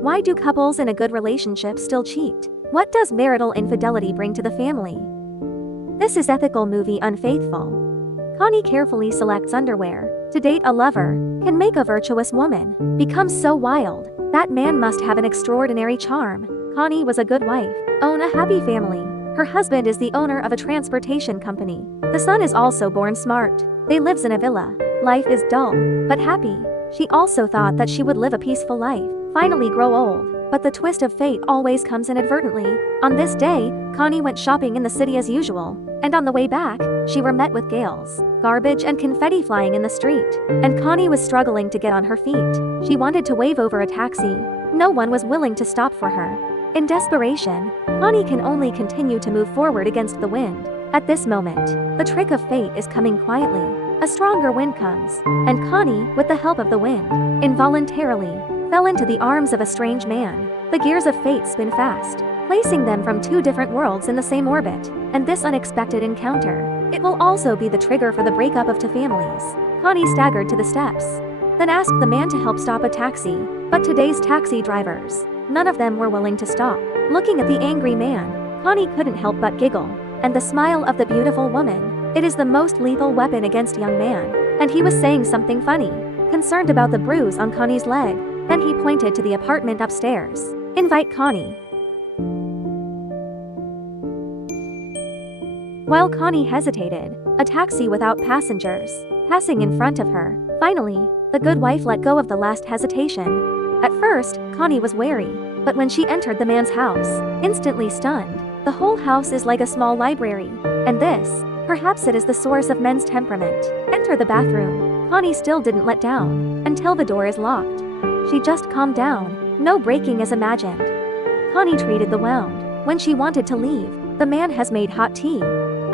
Why do couples in a good relationship still cheat? What does marital infidelity bring to the family? This is ethical movie Unfaithful. Connie carefully selects underwear. To date a lover can make a virtuous woman become so wild. That man must have an extraordinary charm. Connie was a good wife, own a happy family. Her husband is the owner of a transportation company. The son is also born smart. They lives in a villa. Life is dull, but happy. She also thought that she would live a peaceful life, finally grow old. But the twist of fate always comes inadvertently. On this day, Connie went shopping in the city as usual. And on the way back, she were met with gales, garbage and confetti flying in the street. And Connie was struggling to get on her feet. She wanted to wave over a taxi. No one was willing to stop for her. In desperation, Connie can only continue to move forward against the wind. At this moment, the trick of fate is coming quietly. A stronger wind comes, and Connie, with the help of the wind, involuntarily fell into the arms of a strange man. The gears of fate spin fast, placing them from two different worlds in the same orbit. And this unexpected encounter, it will also be the trigger for the breakup of two families. Connie staggered to the steps, then asked the man to help stop a taxi. But today's taxi drivers, none of them were willing to stop. Looking at the angry man, Connie couldn't help but giggle. And the smile of the beautiful woman, it is the most lethal weapon against young man. And he was saying something funny, concerned about the bruise on Connie's leg. Then he pointed to the apartment upstairs. Invite Connie. While Connie hesitated, a taxi without passengers, passing in front of her. Finally, the good wife let go of the last hesitation. At first, Connie was wary, but when she entered the man's house, instantly stunned. The whole house is like a small library. And this, perhaps it is the source of men's temperament. Enter the bathroom. Connie still didn't let down, until the door is locked. She just calmed down, no breaking as imagined. Connie treated the wound. When she wanted to leave, the man has made hot tea.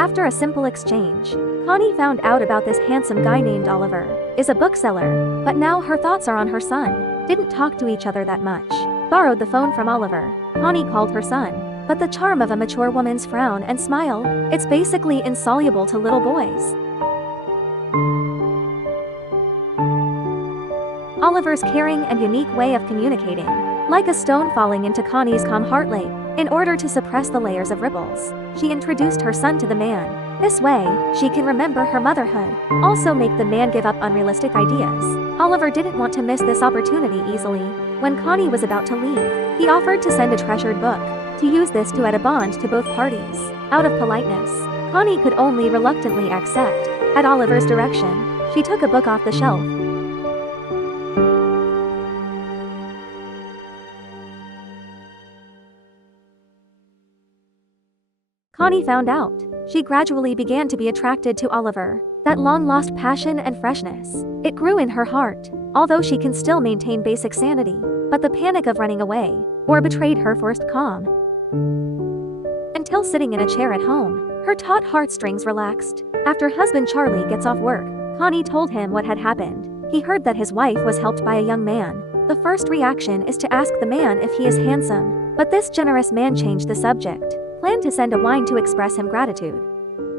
After a simple exchange, Connie found out about this handsome guy named Oliver, is a bookseller, but now her thoughts are on her son. Didn't talk to each other that much. Borrowed the phone from Oliver. Connie called her son. But the charm of a mature woman's frown and smile, it's basically insoluble to little boys. Oliver's caring and unique way of communicating, like a stone falling into Connie's calm heart lake. In order to suppress the layers of ripples, she introduced her son to the man. This way, she can remember her motherhood, also make the man give up unrealistic ideas. Oliver didn't want to miss this opportunity easily. When Connie was about to leave, he offered to send a treasured book, to use this to add a bond to both parties. Out of politeness, Connie could only reluctantly accept. At Oliver's direction, she took a book off the shelf. Connie found out. She gradually began to be attracted to Oliver. That long-lost passion and freshness, it grew in her heart, although she can still maintain basic sanity. But the panic of running away, or betrayed her forced calm. Until sitting in a chair at home, her taut heartstrings relaxed. After husband Charlie gets off work, Connie told him what had happened. He heard that his wife was helped by a young man. The first reaction is to ask the man if he is handsome. But this generous man changed the subject. Planned to send a wine to express him gratitude.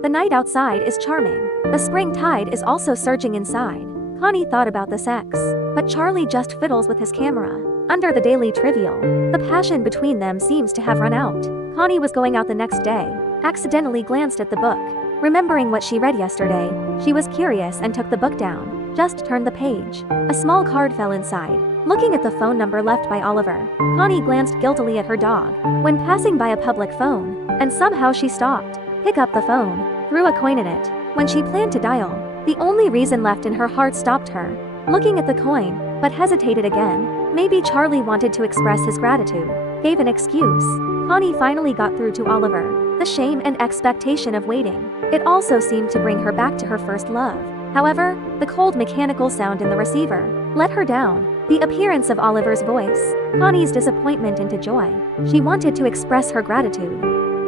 The night outside is charming. The spring tide is also surging inside. Connie thought about the sex, but Charlie just fiddles with his camera. Under the daily trivial, the passion between them seems to have run out. Connie was going out the next day, accidentally glanced at the book. Remembering what she read yesterday, she was curious and took the book down. Just turned the page. A small card fell inside. Looking at the phone number left by Oliver, Connie glanced guiltily at her dog. When passing by a public phone, and somehow she stopped, pick up the phone, threw a coin in it. When she planned to dial, the only reason left in her heart stopped her. Looking at the coin, but hesitated again. Maybe Charlie wanted to express his gratitude. Gave an excuse. Connie finally got through to Oliver. The shame and expectation of waiting, it also seemed to bring her back to her first love. However, the cold mechanical sound in the receiver let her down. The appearance of Oliver's voice, Connie's disappointment into joy. She wanted to express her gratitude.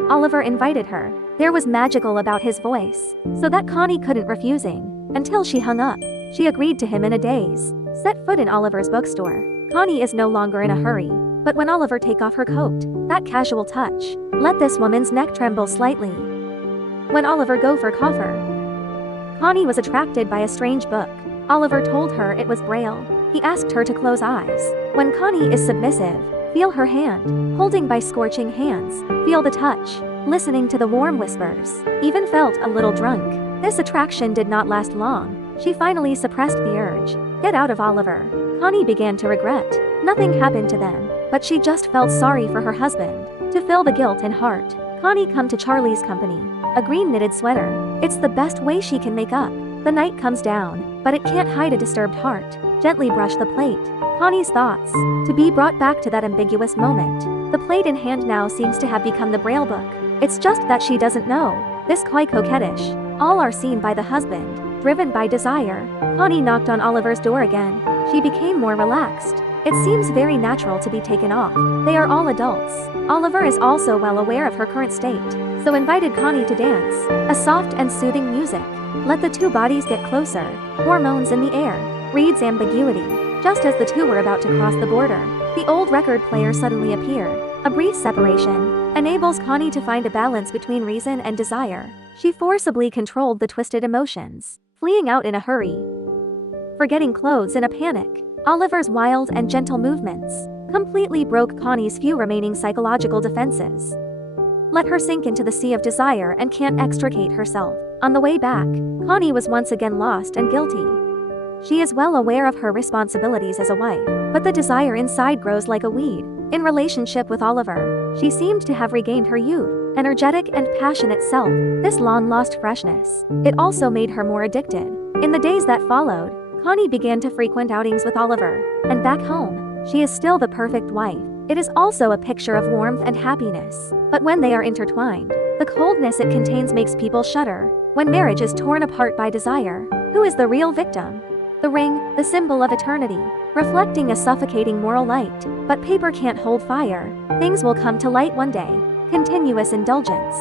Oliver invited her. There was magical about his voice, so that Connie couldn't refusing. Until she hung up. She agreed to him in a daze. Set foot in Oliver's bookstore. Connie is no longer in a hurry. But when Oliver take off her coat, that casual touch let this woman's neck tremble slightly. When Oliver go for coffer, Connie was attracted by a strange book. Oliver told her it was Braille. He asked her to close eyes. When Connie is submissive, feel her hand, holding by scorching hands, feel the touch, listening to the warm whispers, even felt a little drunk. This attraction did not last long. She finally suppressed the urge. Get out of Oliver. Connie began to regret. Nothing happened to them, but she just felt sorry for her husband. To fill the guilt in heart, Connie come to Charlie's company. A green knitted sweater. It's the best way she can make up. The night comes down, but it can't hide a disturbed heart. Gently brush the plate. Connie's thoughts. To be brought back to that ambiguous moment. The plate in hand now seems to have become the Braille book. It's just that she doesn't know. This quite coquettish. All are seen by the husband, driven by desire. Connie knocked on Oliver's door again. She became more relaxed. It seems very natural to be taken off. They are all adults. Oliver is also well aware of her current state, so invited Connie to dance. A soft and soothing music. Let the two bodies get closer. Hormones in the air. Reads ambiguity. Just as the two were about to cross the border, the old record player suddenly appeared. A brief separation enables Connie to find a balance between reason and desire. She forcibly controlled the twisted emotions, fleeing out in a hurry, forgetting clothes in a panic. Oliver's wild and gentle movements completely broke Connie's few remaining psychological defenses. Let her sink into the sea of desire and can't extricate herself. On the way back, Connie was once again lost and guilty. She is well aware of her responsibilities as a wife, but the desire inside grows like a weed. In relationship with Oliver, she seemed to have regained her youth, energetic and passionate self, this long-lost freshness. It also made her more addicted. In the days that followed, Connie began to frequent outings with Oliver, and back home, she is still the perfect wife. It is also a picture of warmth and happiness, but when they are intertwined, the coldness it contains makes people shudder. When marriage is torn apart by desire, who is the real victim? The ring, the symbol of eternity, reflecting a suffocating moral light. But paper can't hold fire. Things will come to light one day. Continuous indulgence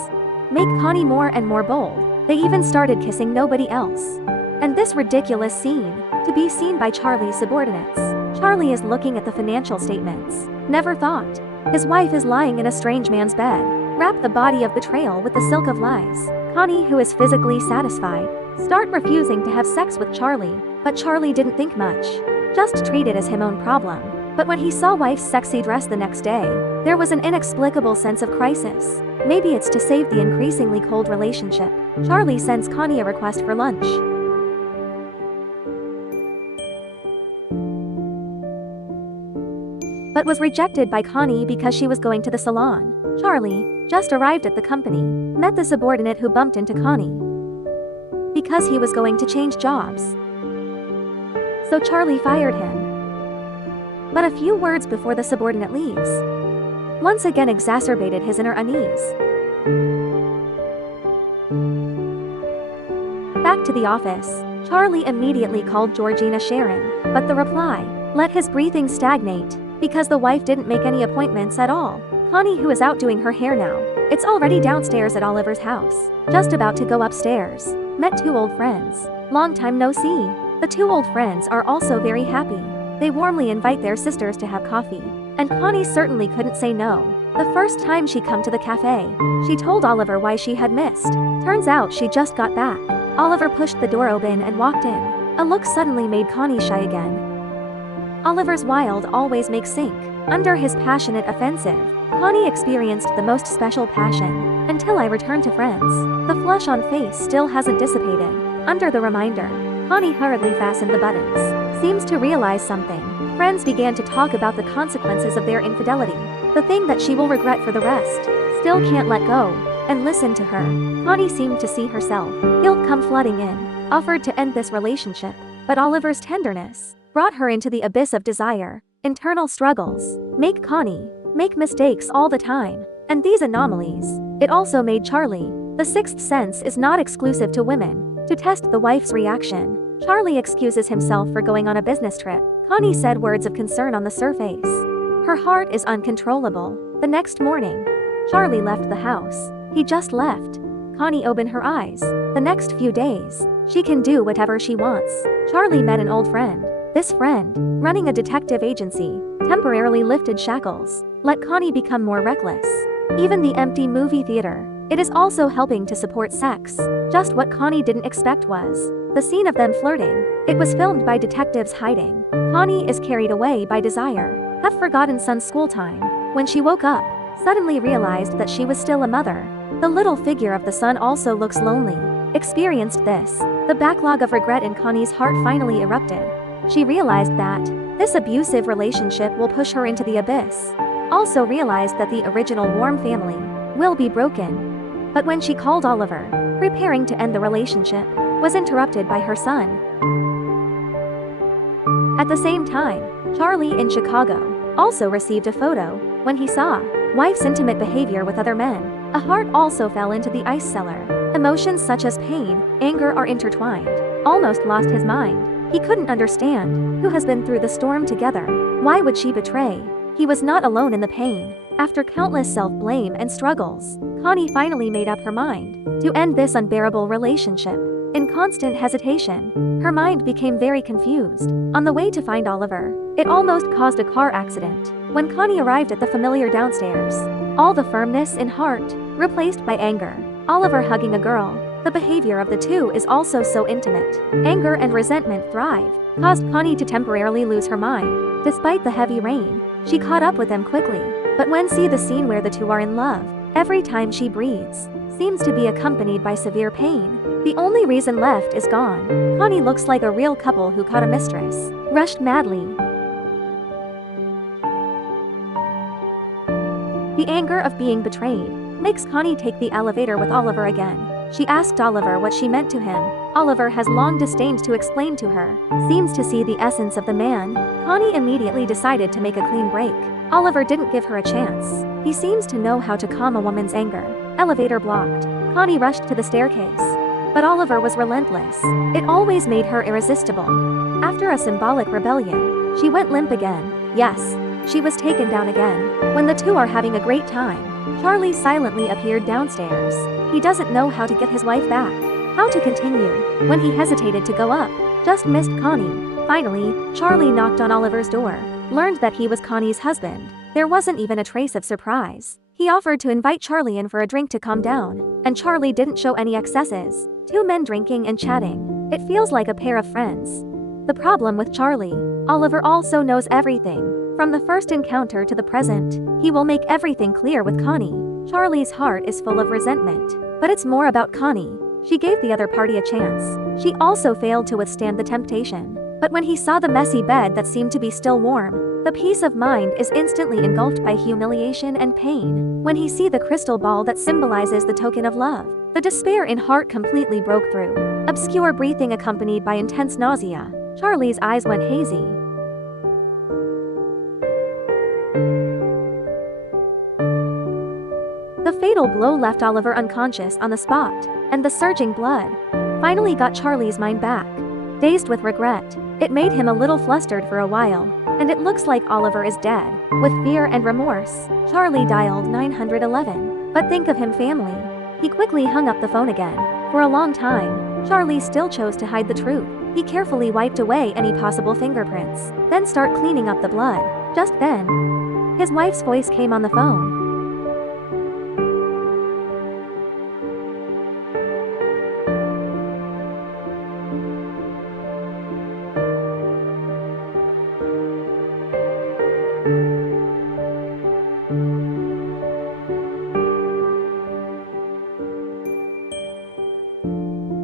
make Connie more and more bold. They even started kissing nobody else. And this ridiculous scene, to be seen by Charlie's subordinates. Charlie is looking at the financial statements. Never thought. His wife is lying in a strange man's bed. Wrap the body of betrayal with the silk of lies. Connie, who is physically satisfied, start refusing to have sex with Charlie. But Charlie didn't think much. Just treat it as his own problem. But when he saw wife's sexy dress the next day, there was an inexplicable sense of crisis. Maybe it's to save the increasingly cold relationship. Charlie sends Connie a request for lunch, but was rejected by Connie because she was going to the salon. Charlie just arrived at the company, met the subordinate who bumped into Connie because he was going to change jobs. So Charlie fired him. But a few words before the subordinate leaves, once again exacerbated his inner unease. Back to the office, Charlie immediately called Georgina Sharon, but the reply let his breathing stagnate because the wife didn't make any appointments at all. Connie, who is out doing her hair now, it's already downstairs at Oliver's house, just about to go upstairs, met two old friends. Long time no see. The two old friends are also very happy. They warmly invite their sisters to have coffee, and Connie certainly couldn't say no. The first time she come to the cafe, she told Oliver why she had missed. Turns out she just got back. Oliver pushed the door open and walked in. A look suddenly made Connie shy again. Oliver's wild always makes sink. Under his passionate offensive, Connie experienced the most special passion. Until I return to friends. The flush on face still hasn't dissipated. Under the reminder, Connie hurriedly fastened the buttons. Seems to realize something. Friends began to talk about the consequences of their infidelity. The thing that she will regret for the rest. Still can't let go. And listen to her. Connie seemed to see herself. Guilt come flooding in. Offered to end this relationship. But Oliver's tenderness brought her into the abyss of desire. Internal struggles make Connie make mistakes all the time. And these anomalies, it also made Charlie. The sixth sense is not exclusive to women. To test the wife's reaction, Charlie excuses himself for going on a business trip. Connie said words of concern on the surface. Her heart is uncontrollable. The next morning, Charlie left the house. He just left. Connie opened her eyes. The next few days, she can do whatever she wants. Charlie met an old friend. This friend, running a detective agency, temporarily lifted shackles, let Connie become more reckless. Even the empty movie theater, it is also helping to support sex. Just what Connie didn't expect was the scene of them flirting. It was filmed by detectives hiding Connie is carried away by desire, have forgotten son's school time. When she woke up, suddenly realized that she was still a mother. The little figure of the son also looks lonely. Experienced this. The backlog of regret in Connie's heart finally erupted. She realized that this abusive relationship will push her into the abyss. Also realized that the original warm family will be broken. But when she called Oliver, preparing to end the relationship, was interrupted by her son. At the same time, Charlie in Chicago also received a photo. When he saw wife's intimate behavior with other men, a heart also fell into the ice cellar. Emotions such as pain, anger are intertwined. Almost lost his mind. He couldn't understand who has been through the storm together. Why would she betray? He was not alone in the pain. After countless self-blame and struggles, Connie finally made up her mind to end this unbearable relationship. In constant hesitation, her mind became very confused. On the way to find Oliver, it almost caused a car accident. When Connie arrived at the familiar downstairs, all the firmness in heart replaced by anger. Oliver hugging a girl. The behavior of the two is also so intimate. Anger and resentment thrive, caused Connie to temporarily lose her mind. Despite the heavy rain, she caught up with them quickly. But when see the scene where the two are in love, every time she breathes, seems to be accompanied by severe pain. The only reason left is gone. Connie looks like a real couple who caught a mistress, rushed madly. The anger of being betrayed makes Connie take the elevator with Oliver again. She asked Oliver what she meant to him. Oliver has long disdained to explain to her. Seems to see the essence of the man. Connie immediately decided to make a clean break. Oliver didn't give her a chance. He seems to know how to calm a woman's anger. Elevator blocked. Connie rushed to the staircase. But Oliver was relentless. It always made her irresistible. After a symbolic rebellion, she went limp again. Yes, she was taken down again. When the two are having a great time, Charlie silently appeared downstairs. He doesn't know how to get his wife back, how to continue. When he hesitated to go up, just missed Connie. Finally, Charlie knocked on Oliver's door, learned that he was Connie's husband. There wasn't even a trace of surprise. He offered to invite Charlie in for a drink to calm down, and Charlie didn't show any excesses. Two men drinking and chatting. It feels like a pair of friends. The problem with Charlie, Oliver also knows everything. From the first encounter to the present, he will make everything clear with Connie. Charlie's heart is full of resentment, but it's more about Connie. She gave the other party a chance. She also failed to withstand the temptation. But when he saw the messy bed that seemed to be still warm, the peace of mind is instantly engulfed by humiliation and pain. When he see the crystal ball that symbolizes the token of love, the despair in heart completely broke through. Obscure breathing accompanied by intense nausea. Charlie's eyes went hazy. The fatal blow left Oliver unconscious on the spot, and the surging blood finally got Charlie's mind back. Dazed with regret, it made him a little flustered for a while, and it looks like Oliver is dead. With fear and remorse, Charlie dialed 911. But think of him family. He quickly hung up the phone again. For a long time, Charlie still chose to hide the truth. He carefully wiped away any possible fingerprints, then start cleaning up the blood. Just then, his wife's voice came on the phone.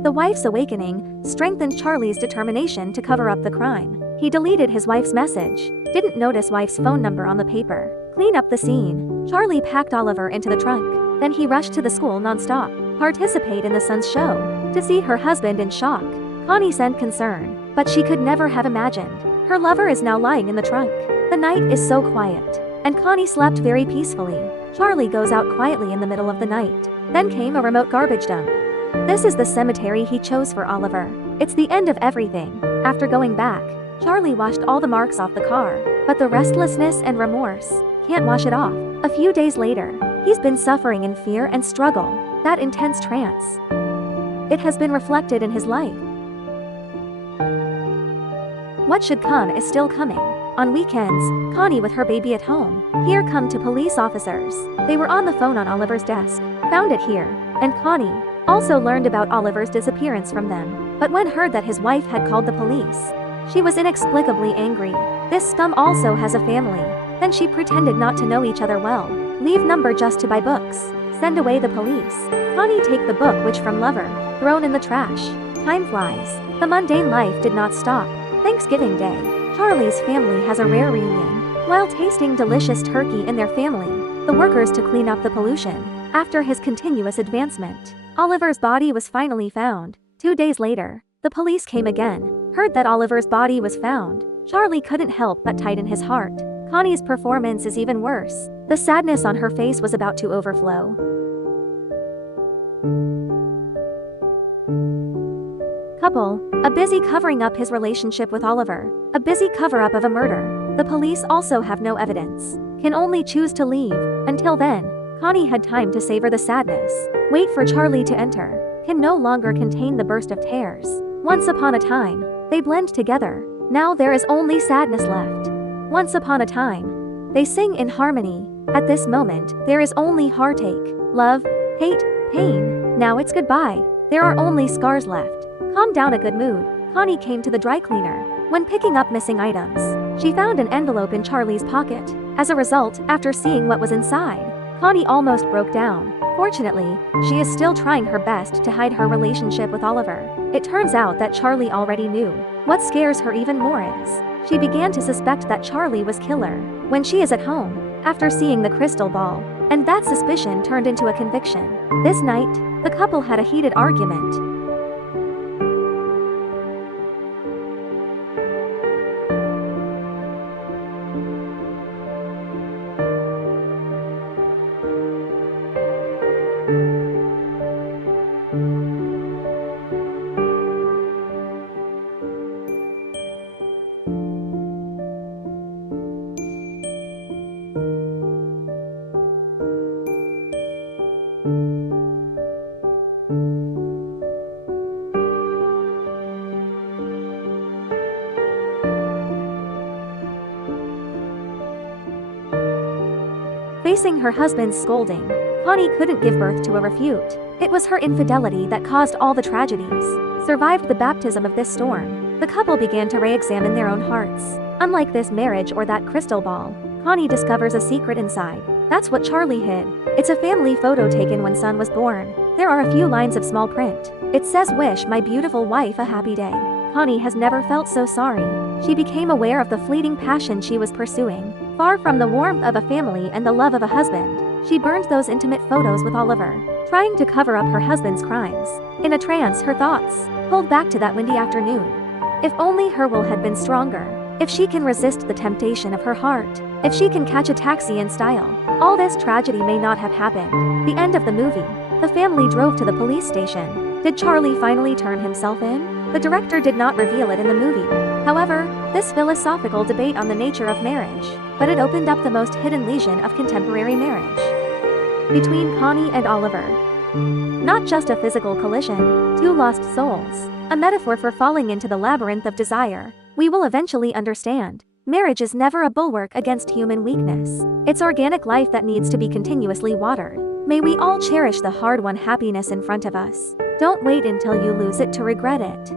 The wife's awakening strengthened Charlie's determination to cover up the crime. He deleted his wife's message, didn't notice wife's phone number on the paper. Clean up the scene. Charlie packed Oliver into the trunk. Then he rushed to the school non-stop, participate in the son's show. To see her husband in shock, Connie sent concern, but she could never have imagined her lover is now lying in the trunk. The night is so quiet, and Connie slept very peacefully. Charlie goes out quietly in the middle of the night. Then came a remote garbage dump. This is the cemetery he chose for Oliver. It's the end of everything. After going back, Charlie washed all the marks off the car, but the restlessness and remorse can't wash it off. A few days later, he's been suffering in fear and struggle, that intense trance. It has been reflected in his life. What should come is still coming. On weekends, Connie with her baby at home. Here come two police officers. They were on the phone on Oliver's desk, found it here, and Connie also learned about Oliver's disappearance from them, but when heard that his wife had called the police, She was inexplicably angry. This scum also has a family. Then she pretended not to know each other well. Leave number just to buy books. Send away the police. Connie take the book which from lover. Thrown in the trash. Time flies. The mundane life did not stop. Thanksgiving Day. Charlie's family has a rare reunion. While tasting delicious turkey in their family, the workers to clean up the pollution. After his continuous advancement, Oliver's body was finally found. 2 days later, the police came again. Heard that Oliver's body was found. Charlie couldn't help but tighten his heart. Connie's performance is even worse. The sadness on her face was about to overflow. Couple, a busy covering up his relationship with Oliver. A busy cover-up of a murder. The police also have no evidence. Can only choose to leave. Until then, Connie had time to savor the sadness. Wait for Charlie to enter. Can no longer contain the burst of tears. Once upon a time, they blend together. Now there is only sadness left. Once upon a time, they sing in harmony. At this moment, there is only heartache, love, hate, pain. Now it's goodbye. There are only scars left. Calm down, a good mood. Connie came to the dry cleaner. When picking up missing items, she found an envelope in Charlie's pocket. As a result, after seeing what was inside, Connie almost broke down. Fortunately, she is still trying her best to hide her relationship with Oliver. It turns out that Charlie already knew. What scares her even more is, she began to suspect that Charlie was killer when she is at home, after seeing the crystal ball. And that suspicion turned into a conviction. This night, the couple had a heated argument. Facing her husband's scolding, Connie couldn't give birth to a refute. It was her infidelity that caused all the tragedies. Survived the baptism of this storm, the couple began to re-examine their own hearts. Unlike this marriage or that crystal ball, Connie discovers a secret inside. That's what Charlie hid. It's a family photo taken when son was born. There are a few lines of small print. It says, "Wish my beautiful wife a happy day." Connie has never felt so sorry. She became aware of the fleeting passion she was pursuing. Far from the warmth of a family and the love of a husband, she burned those intimate photos with Oliver, trying to cover up her husband's crimes. In a trance, her thoughts pulled back to that windy afternoon. If only her will had been stronger. If she can resist the temptation of her heart. If she can catch a taxi in style. All this tragedy may not have happened. The end of the movie. The family drove to the police station. Did Charlie finally turn himself in? The director did not reveal it in the movie. However, this philosophical debate on the nature of marriage, but it opened up the most hidden lesion of contemporary marriage. Between Connie and Oliver. Not just a physical collision, two lost souls, a metaphor for falling into the labyrinth of desire. We will eventually understand. Marriage is never a bulwark against human weakness. It's organic life that needs to be continuously watered. May we all cherish the hard-won happiness in front of us. Don't wait until you lose it to regret it.